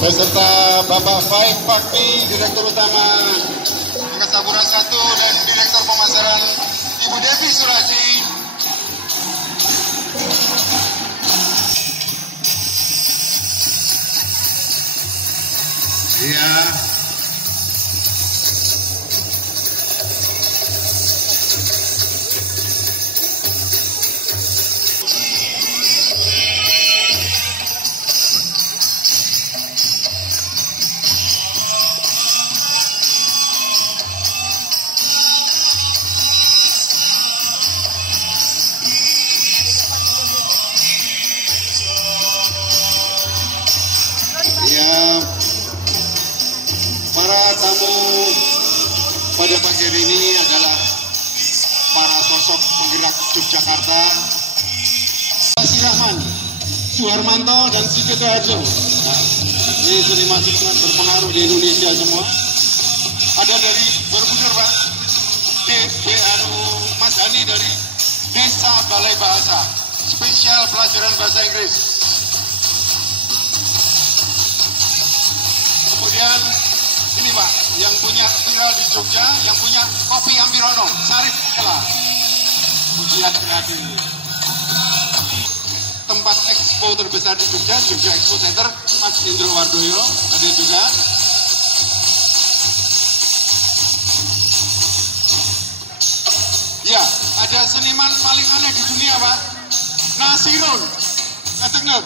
beserta Bapak Faik Fakti, Direktur Utama Angkasa Pura I dan Direktur Pemasaran Ibu Devi Suraji. Iya. Para tamu pada pagi hari ini adalah para sosok penggerak Yogyakarta, Rahman, Suharmanto dan Sigit Harjo. Nah, ini seniman-seniman berpengaruh di Indonesia semua. Ada dari Borobudur, Pak, Mas Hani dari Desa Balai Bahasa, spesial pelajaran bahasa Inggris. Kemudian ini Pak, yang punya tinggal di Jogja, yang punya kopi Ampirono, Sarif Kela. Pujian hati. Tempat expo terbesar di Jogja, Jogja Expo Center, Mas Indro Wardoyo, ada juga. Ya, ada seniman paling aneh di dunia Pak, Nasirun, Kategnet.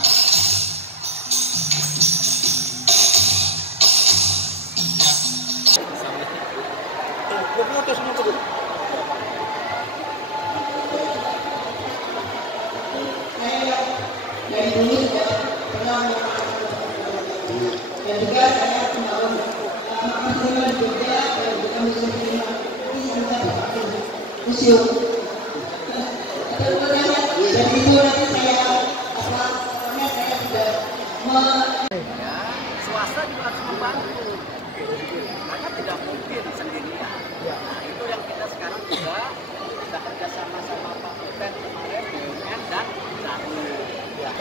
Dari dulu sudah pernah dan juga saya membangun makam di Jogja dan juga museum ini sampai museum. Dan itu nanti saya pokoknya saya sudah swasta juga harus membantu karena tidak mungkin sendirian. Nah, itu yang kita sekarang juga kita kerjasama sama Pak Upen kemarin, BUMN dan Satu.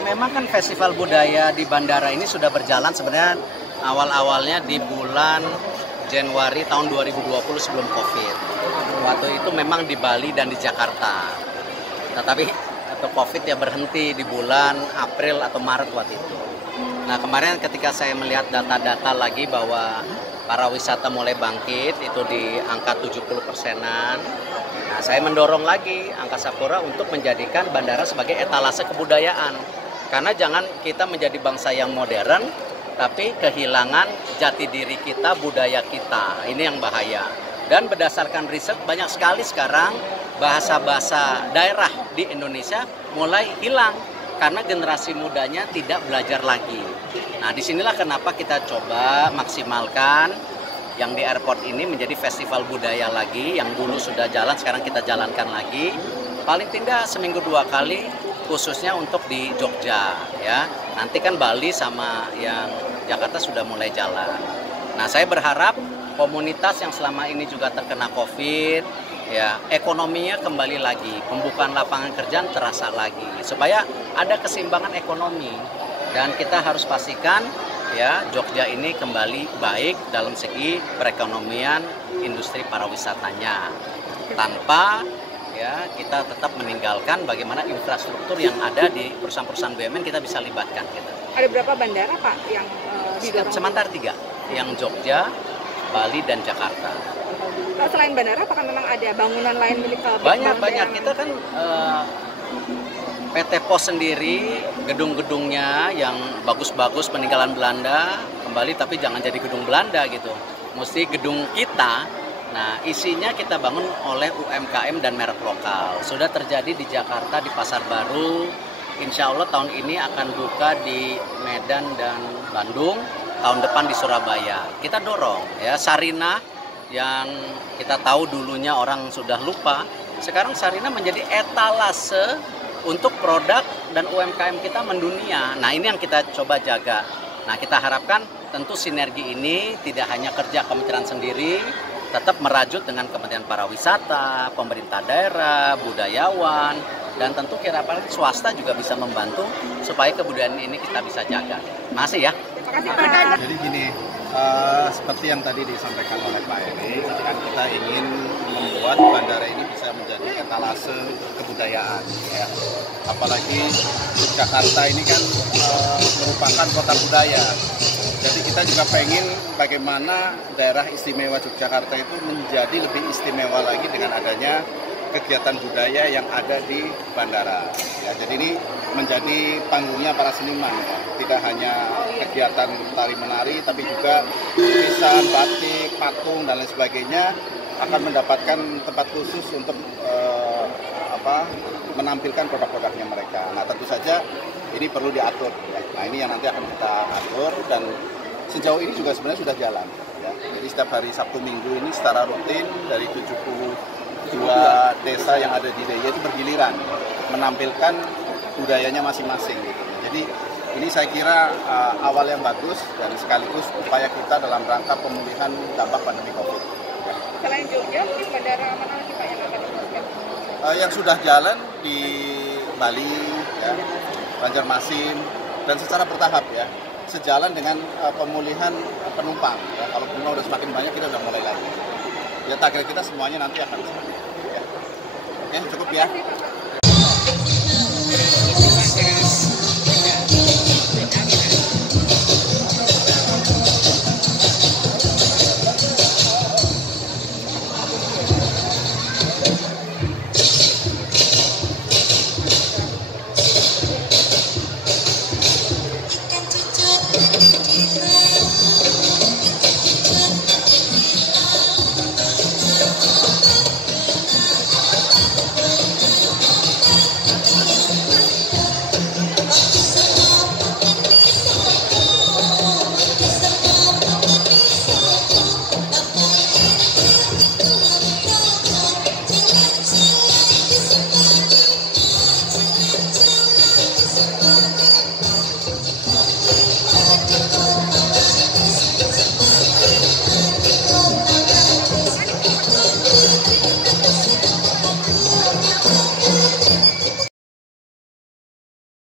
Memang kan festival budaya di bandara ini sudah berjalan sebenarnya awal-awalnya di bulan Januari tahun 2020 sebelum Covid. Waktu itu memang di Bali dan di Jakarta. Tetapi Covid ya berhenti di bulan April atau Maret waktu itu. Nah kemarin ketika saya melihat data-data lagi bahwa para wisata mulai bangkit itu di angka 70%-an. Nah saya mendorong lagi Angkasa Pura untuk menjadikan bandara sebagai etalase kebudayaan. Karena jangan kita menjadi bangsa yang modern, tapi kehilangan jati diri kita, budaya kita. Ini yang bahaya. Dan berdasarkan riset banyak sekali sekarang bahasa-bahasa daerah di Indonesia mulai hilang. Karena generasi mudanya tidak belajar lagi. Nah disinilah kenapa kita coba maksimalkan yang di airport ini menjadi festival budaya lagi. Yang dulu sudah jalan, sekarang kita jalankan lagi. Paling tidak seminggu 2 kali, khususnya untuk di Jogja ya. Nanti kan Bali sama yang Jakarta sudah mulai jalan. Nah saya berharap komunitas yang selama ini juga terkena Covid ya, ekonominya kembali lagi, pembukaan lapangan kerjaan terasa lagi supaya ada keseimbangan ekonomi. Dan kita harus pastikan ya Jogja ini kembali baik dalam segi perekonomian industri pariwisatanya, tanpa ya kita tetap meninggalkan bagaimana infrastruktur yang ada di perusahaan-perusahaan BUMN kita bisa libatkan gitu. Ada berapa bandara Pak yang sementara 3, yang Jogja, Bali dan Jakarta. Pak, selain bandara apakah memang ada bangunan lain milik banyak kita kan PT Pos sendiri gedung-gedungnya yang bagus-bagus peninggalan Belanda kembali, tapi jangan jadi gedung Belanda gitu, mesti gedung kita. Nah, isinya kita bangun oleh UMKM dan merek lokal. Sudah terjadi di Jakarta, di Pasar Baru. Insya Allah tahun ini akan buka di Medan dan Bandung. Tahun depan di Surabaya. Kita dorong ya Sarinah yang kita tahu dulunya orang sudah lupa. Sekarang Sarinah menjadi etalase untuk produk dan UMKM kita mendunia. Nah, ini yang kita coba jaga. Nah, kita harapkan tentu sinergi ini tidak hanya kerja kementerian sendiri, tetap merajut dengan Kementerian Pariwisata, pemerintah daerah, budayawan, dan tentu kira-kira swasta juga bisa membantu supaya kebudayaan ini kita bisa jaga. Masih ya. kasih Pak. Jadi gini, seperti yang tadi disampaikan oleh Pak Eri, kan kita ingin membuat bandara ini bisa menjadi etalase kebudayaan. Ya. Apalagi Jakarta ini kan merupakan kota budaya. Jadi kita juga pengen bagaimana daerah istimewa Yogyakarta itu menjadi lebih istimewa lagi dengan adanya kegiatan budaya yang ada di bandara. Ya, jadi ini menjadi panggungnya para seniman, ya. Tidak hanya kegiatan tari menari, tapi juga lukisan, batik, patung dan lain sebagainya akan mendapatkan tempat khusus untuk menampilkan produk-produknya mereka. Nah, tentu saja ini perlu diatur. Ya. Nah, ini yang nanti akan kita atur dan sejauh ini juga sebenarnya sudah jalan. Ya. Jadi setiap hari Sabtu Minggu ini secara rutin dari 72 desa yang ada di DIY itu bergiliran menampilkan budayanya masing-masing. Gitu. Jadi ini saya kira awal yang bagus dan sekaligus upaya kita dalam rangka pemulihan dampak pandemi COVID. Ya. Selain Jogja, mungkin bandara mana lagi Pak yang akan dibuka? Yang sudah jalan di Bali, ya, Banjarmasin, dan secara bertahap ya, sejalan dengan pemulihan penumpang. Ya, kalau penumpang sudah semakin banyak, kita sudah mulai lagi. Ya, target kita semuanya nanti akan sama. Ya. Oke, cukup ya.